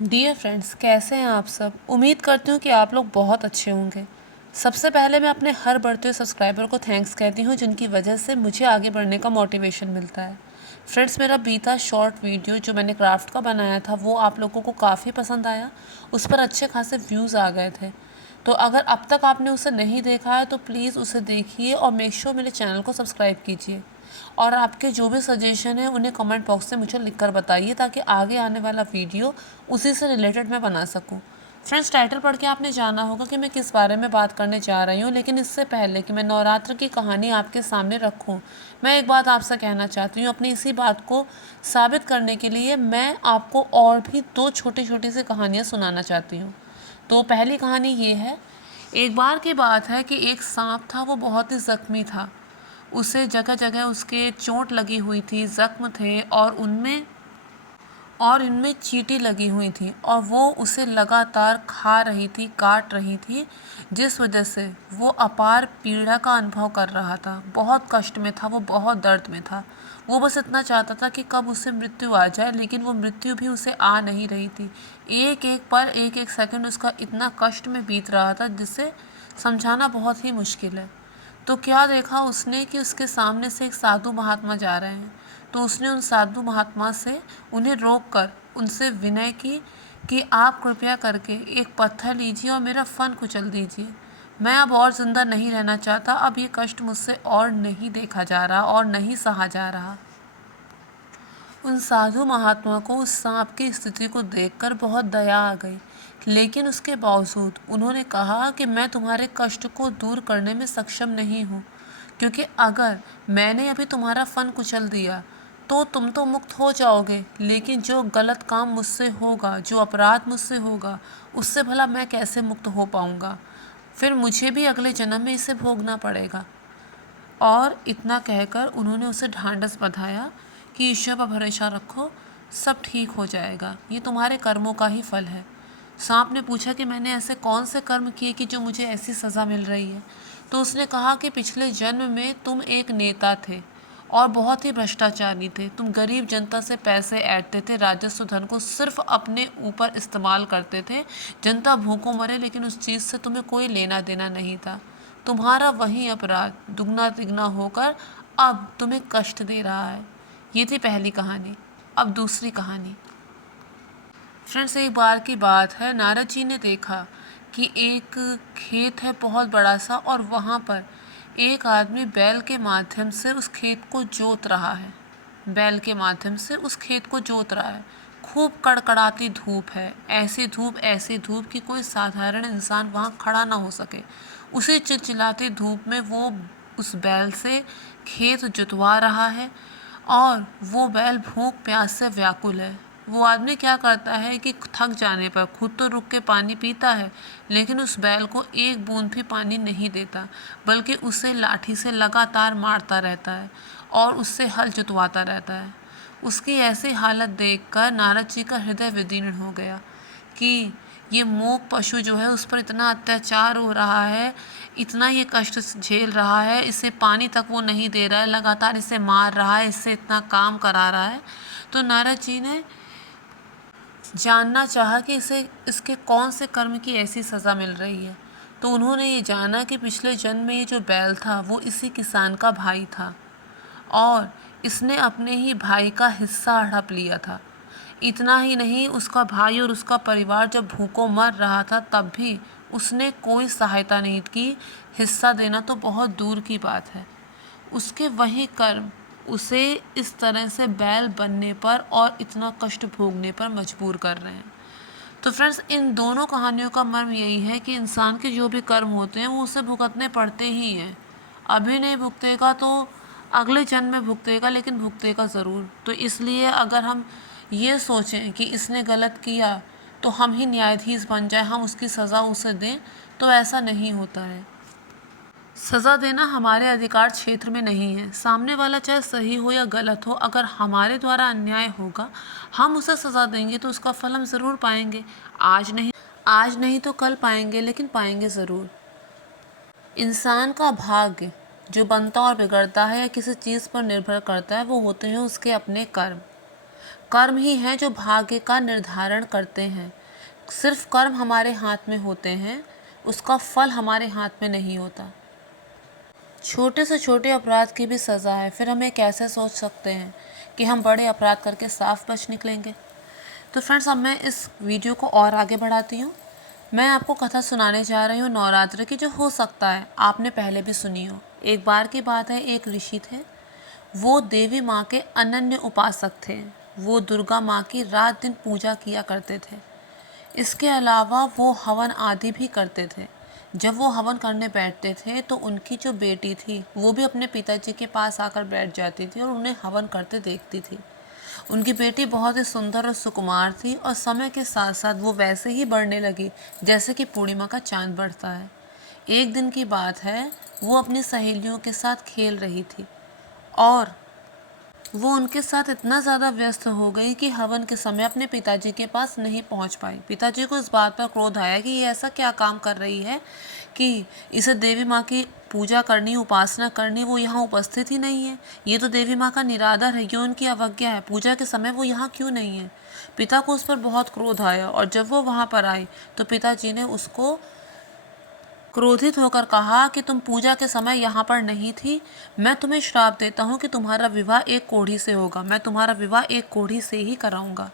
Dear friends, कैसे हैं आप सब। उम्मीद करती हूँ कि आप लोग बहुत अच्छे होंगे। सबसे पहले मैं अपने हर बढ़ते हुए सब्सक्राइबर को थैंक्स कहती हूँ, जिनकी वजह से मुझे आगे बढ़ने का मोटिवेशन मिलता है। फ्रेंड्स, मेरा बीता शॉर्ट वीडियो जो मैंने क्राफ्ट का बनाया था वो आप लोगों को काफ़ी पसंद आया। उस पर अच्छे खासे व्यूज़ आ गए थे। तो अगर अब तक आपने उसे नहीं देखा है तो प्लीज़ उसे देखिए और मेक श्योर मेरे चैनल को सब्सक्राइब कीजिए। और आपके जो भी सजेशन है उन्हें कमेंट बॉक्स से मुझे लिखकर बताइए, ताकि आगे आने वाला वीडियो उसी से रिलेटेड मैं बना सकूं। फ्रेंड्स, टाइटल पढ़ के आपने जाना होगा कि मैं किस बारे में बात करने जा रही हूँ, लेकिन इससे पहले कि मैं नवरात्र की कहानी आपके सामने रखूँ, मैं एक बात आपसे कहना चाहती हूँ। अपनी इसी बात को साबित करने के लिए मैं आपको और भी दो छोटी छोटी सी कहानियाँ सुनाना चाहती हूँ। तो पहली कहानी ये है। एक बार की बात है कि एक सांप था, वो बहुत ही ज़ख्मी था। उसे जगह जगह उसके चोट लगी हुई थी, ज़ख्म थे और इनमें चींटी लगी हुई थी, और वो उसे लगातार खा रही थी, काट रही थी, जिस वजह से वो अपार पीड़ा का अनुभव कर रहा था। बहुत कष्ट में था वो, बहुत दर्द में था। वो बस इतना चाहता था कि कब उसे मृत्यु आ जाए, लेकिन वो मृत्यु भी उसे आ नहीं रही थी। एक एक पल, एक एक सेकंड उसका इतना कष्ट में बीत रहा था, जिसे समझाना बहुत ही मुश्किल है। तो क्या देखा उसने कि उसके सामने से एक साधु महात्मा जा रहे हैं। तो उसने उन साधु महात्मा से उन्हें रोककर उनसे विनय की कि आप कृपया करके एक पत्थर लीजिए और मेरा फन कुचल दीजिए। मैं अब और ज़िंदा नहीं रहना चाहता। अब ये कष्ट मुझसे और नहीं देखा जा रहा और नहीं सहा जा रहा। उन साधु महात्मा को उस सांप की स्थिति को देखकर बहुत दया आ गई, लेकिन उसके बावजूद उन्होंने कहा कि मैं तुम्हारे कष्ट को दूर करने में सक्षम नहीं हूँ, क्योंकि अगर मैंने अभी तुम्हारा फन कुचल दिया तो तुम तो मुक्त हो जाओगे, लेकिन जो गलत काम मुझसे होगा, जो अपराध मुझसे होगा, उससे भला मैं कैसे मुक्त हो पाऊँगा। फिर मुझे भी अगले जन्म में इसे भोगना पड़ेगा। और इतना कहकर उन्होंने उसे ढांढस बंधाया कि ईश्वर पर भरोसा रखो, सब ठीक हो जाएगा, ये तुम्हारे कर्मों का ही फल है। सांप ने पूछा कि मैंने ऐसे कौन से कर्म किए कि जो मुझे ऐसी सज़ा मिल रही है। तो उसने कहा कि पिछले जन्म में तुम एक नेता थे और बहुत ही भ्रष्टाचारी थे। तुम गरीब जनता से पैसे ऐंठते थे, राजस्व धन को सिर्फ अपने ऊपर इस्तेमाल करते थे। जनता भूखों मरे, लेकिन उस चीज़ से तुम्हें कोई लेना देना नहीं था। तुम्हारा वही अपराध दुगना तिगना होकर अब तुम्हें कष्ट दे रहा है। ये थी पहली कहानी। अब दूसरी कहानी। फ्रेंड्स, एक बार की बात है, नारद जी ने देखा कि एक खेत है बहुत बड़ा सा, और वहाँ पर एक आदमी बैल के माध्यम से उस खेत को जोत रहा है। बैल के माध्यम से उस खेत को जोत रहा है। खूब कड़कड़ाती धूप है, ऐसी धूप कि कोई साधारण इंसान वहाँ खड़ा ना हो सके। उसी चिलचिलाती धूप में वो उस बैल से खेत जुतवा रहा है, और वो बैल भूख प्यास से व्याकुल है। वो आदमी क्या करता है कि थक जाने पर खुद तो रुक के पानी पीता है, लेकिन उस बैल को एक बूंद भी पानी नहीं देता, बल्कि उसे लाठी से लगातार मारता रहता है और उससे हल जुतवाता रहता है। उसकी ऐसी हालत देखकर नारद जी का हृदय विदीर्ण हो गया कि ये मूक पशु जो है उस पर इतना अत्याचार हो रहा है, इतना ये कष्ट झेल रहा है, इसे पानी तक वो नहीं दे रहा है, लगातार इसे मार रहा है, इससे इतना काम करा रहा है। तो नारद जी ने जानना चाहा कि इसे इसके कौन से कर्म की ऐसी सज़ा मिल रही है। तो उन्होंने ये जाना कि पिछले जन्म में ये जो बैल था वो इसी किसान का भाई था, और इसने अपने ही भाई का हिस्सा हड़प लिया था। इतना ही नहीं, उसका भाई और उसका परिवार जब भूखों मर रहा था तब भी उसने कोई सहायता नहीं की। हिस्सा देना तो बहुत दूर की बात है। उसके वही कर्म उसे इस तरह से बैल बनने पर और इतना कष्ट भोगने पर मजबूर कर रहे हैं। तो फ्रेंड्स, इन दोनों कहानियों का मर्म यही है कि इंसान के जो भी कर्म होते हैं वो उसे भुगतने पड़ते ही हैं। अभी नहीं भुगतेगा तो अगले जन्म में भुगतेगा, लेकिन भुगतेगा ज़रूर। तो इसलिए अगर हम ये सोचें कि इसने गलत किया तो हम ही न्यायाधीश बन जाए, हम उसकी सज़ा उसे दें, तो ऐसा नहीं होता है। सज़ा देना हमारे अधिकार क्षेत्र में नहीं है। सामने वाला चाहे सही हो या गलत हो, अगर हमारे द्वारा अन्याय होगा, हम उसे सज़ा देंगे तो उसका फल हम ज़रूर पाएंगे। आज नहीं तो कल पाएंगे, लेकिन पाएंगे ज़रूर। इंसान का भाग्य जो बनता और बिगड़ता है या किसी चीज़ पर निर्भर करता है, वो होते हैं उसके अपने कर्म। कर्म ही हैं जो भाग्य का निर्धारण करते हैं। सिर्फ कर्म हमारे हाथ में होते हैं, उसका फल हमारे हाथ में नहीं होता। छोटे से छोटे अपराध की भी सज़ा है, फिर हम ये कैसे सोच सकते हैं कि हम बड़े अपराध करके साफ बच निकलेंगे। तो फ्रेंड्स, अब मैं इस वीडियो को और आगे बढ़ाती हूँ। मैं आपको कथा सुनाने जा रही हूँ नवरात्र की, जो हो सकता है आपने पहले भी सुनी हो। एक बार की बात है, एक ऋषि थे। वो देवी माँ के अनन्य उपासक थे। वो दुर्गा माँ की रात दिन पूजा किया करते थे। इसके अलावा वो हवन आदि भी करते थे। जब वो हवन करने बैठते थे तो उनकी जो बेटी थी वो भी अपने पिताजी के पास आकर बैठ जाती थी और उन्हें हवन करते देखती थी। उनकी बेटी बहुत ही सुंदर और सुकुमार थी और समय के साथ साथ वो वैसे ही बढ़ने लगी जैसे कि पूर्णिमा का चांद बढ़ता है। एक दिन की बात है, वो अपनी सहेलियों के साथ खेल रही थी और वो उनके साथ इतना ज़्यादा व्यस्त हो गई कि हवन के समय अपने पिताजी के पास नहीं पहुंच पाई। पिताजी को इस बात पर क्रोध आया कि ये ऐसा क्या काम कर रही है कि इसे देवी माँ की पूजा करनी, उपासना करनी, वो यहाँ उपस्थित ही नहीं है। ये तो देवी माँ का निरादर है, ये उनकी अवज्ञा है। पूजा के समय वो यहाँ क्यों नहीं है? पिता को उस पर बहुत क्रोध आया और जब वो वहाँ पर आई तो पिताजी ने उसको क्रोधित होकर कहा कि तुम पूजा के समय यहाँ पर नहीं थी। मैं तुम्हें श्राप देता हूँ कि तुम्हारा विवाह एक कोढ़ी से होगा। मैं तुम्हारा विवाह एक कोढ़ी से ही कराऊंगा।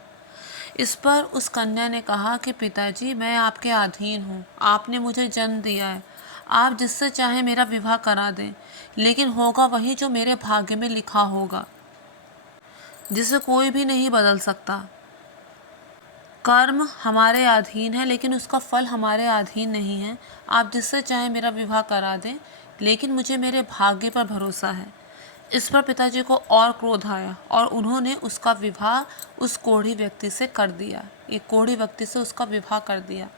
इस पर उस कन्या ने कहा कि पिताजी, मैं आपके अधीन हूँ। आपने मुझे जन्म दिया है। आप जिससे चाहे मेरा विवाह करा दें, लेकिन होगा वही जो मेरे भाग्य में लिखा होगा, जिसे कोई भी नहीं बदल सकता। कर्म हमारे अधीन है लेकिन उसका फल हमारे अधीन नहीं है। आप जिससे चाहे मेरा विवाह करा दें, लेकिन मुझे मेरे भाग्य पर भरोसा है। इस पर पिताजी को और क्रोध आया और उन्होंने उसका विवाह उस कोढ़ी व्यक्ति से कर दिया। एक कोढ़ी व्यक्ति से उसका विवाह कर दिया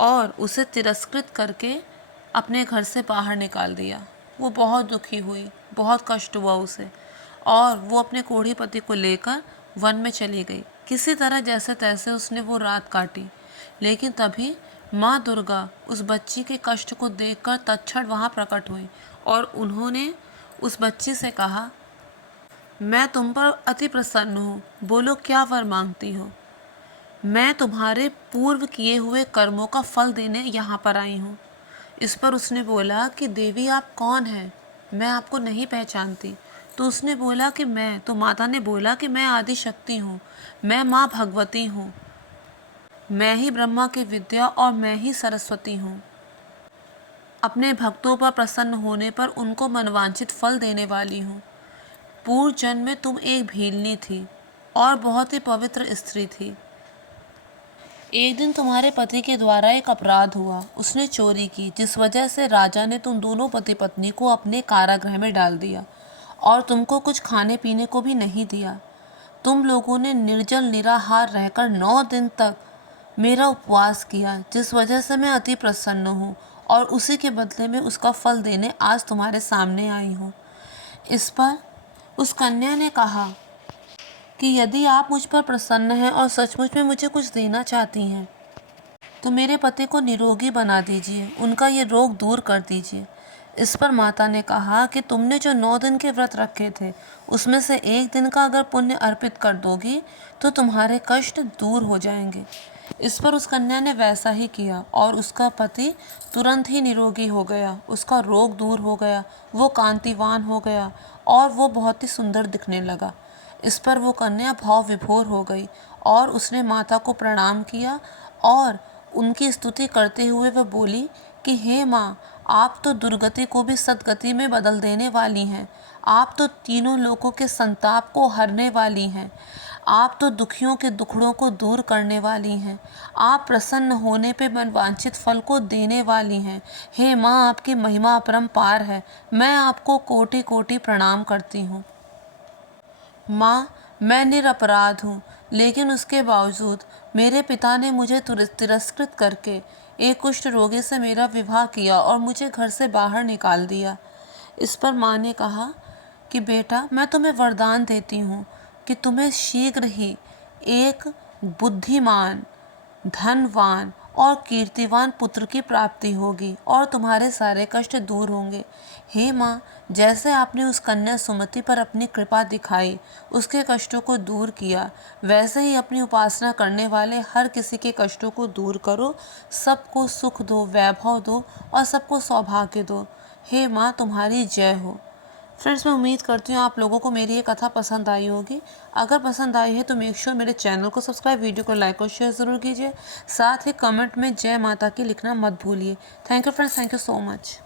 और उसे तिरस्कृत करके अपने घर से बाहर निकाल दिया। वो बहुत दुखी हुई, बहुत कष्ट हुआ उसे और वो अपने कोढ़ी पति को लेकर वन में चली गई। किसी तरह जैसे तैसे उसने वो रात काटी, लेकिन तभी माँ दुर्गा उस बच्ची के कष्ट को देखकर तत्क्षण वहाँ प्रकट हुई और उन्होंने उस बच्ची से कहा, मैं तुम पर अति प्रसन्न हूँ, बोलो क्या वर मांगती हो। मैं तुम्हारे पूर्व किए हुए कर्मों का फल देने यहाँ पर आई हूँ। इस पर उसने बोला कि देवी, आप कौन हैं? मैं आपको नहीं पहचानती। तो उसने बोला कि तो माता ने बोला कि मैं आदि शक्ति हूँ, मैं माँ भगवती हूँ, मैं ही ब्रह्मा की विद्या और मैं ही सरस्वती हूँ। अपने भक्तों पर प्रसन्न होने पर उनको मनवांछित फल देने वाली हूँ। पूर्व जन्म में तुम एक भीलनी थी और बहुत ही पवित्र स्त्री थी। एक दिन तुम्हारे पति के द्वारा एक अपराध हुआ, उसने चोरी की, जिस वजह से राजा ने तुम दोनों पति पत्नी को अपने कारागृह में डाल दिया और तुमको कुछ खाने पीने को भी नहीं दिया। तुम लोगों ने निर्जल निराहार रहकर 9 दिन तक मेरा उपवास किया, जिस वजह से मैं अति प्रसन्न हूँ और उसी के बदले में उसका फल देने आज तुम्हारे सामने आई हूँ। इस पर उस कन्या ने कहा कि यदि आप मुझ पर प्रसन्न हैं और सचमुच में मुझे कुछ देना चाहती हैं तो मेरे पति को निरोगी बना दीजिए, उनका ये रोग दूर कर दीजिए। इस पर माता ने कहा कि तुमने जो 9 दिन के व्रत रखे थे उसमें से एक दिन का अगर पुण्य अर्पित कर दोगी तो तुम्हारे कष्ट दूर हो जाएंगे। इस पर उस कन्या ने वैसा ही किया और उसका पति तुरंत ही निरोगी हो गया, उसका रोग दूर हो गया, वो कांतिवान हो गया और वो बहुत ही सुंदर दिखने लगा। इस पर वो कन्या भाव विभोर हो गई और उसने माता को प्रणाम किया और उनकी स्तुति करते हुए वह बोली कि हे माँ, आप तो दुर्गति को भी सद्गति में बदल देने वाली हैं। आप तो तीनों लोगों के संताप को हरने वाली हैं। आप तो दुखियों के दुखड़ों को दूर करने वाली हैं। आप प्रसन्न होने पे मनवांछित फल को देने वाली हैं। हे माँ, आपकी महिमा अपरंपार है। मैं आपको कोटि कोटि प्रणाम करती हूँ। माँ, मैं निरपराध हूँ, लेकिन उसके बावजूद मेरे पिता ने मुझे तिरस्कृत करके एक कुष्ठ रोगी से मेरा विवाह किया और मुझे घर से बाहर निकाल दिया। इस पर माँ ने कहा कि बेटा, मैं तुम्हें वरदान देती हूँ कि तुम्हें शीघ्र ही एक बुद्धिमान, धनवान और कीर्तिवान पुत्र की प्राप्ति होगी और तुम्हारे सारे कष्ट दूर होंगे। हे माँ, जैसे आपने उस कन्या सुमति पर अपनी कृपा दिखाई, उसके कष्टों को दूर किया, वैसे ही अपनी उपासना करने वाले हर किसी के कष्टों को दूर करो, सबको सुख दो, वैभव दो और सबको सौभाग्य दो। हे माँ, तुम्हारी जय हो। फ्रेंड्स, मैं उम्मीद करती हूँ आप लोगों को मेरी ये कथा पसंद आई होगी। अगर पसंद आई है तो मेक श्योर मेरे चैनल को सब्सक्राइब, वीडियो को लाइक और शेयर ज़रूर कीजिए। साथ ही कमेंट में जय माता की लिखना मत भूलिए। Thank you friends, thank you so much.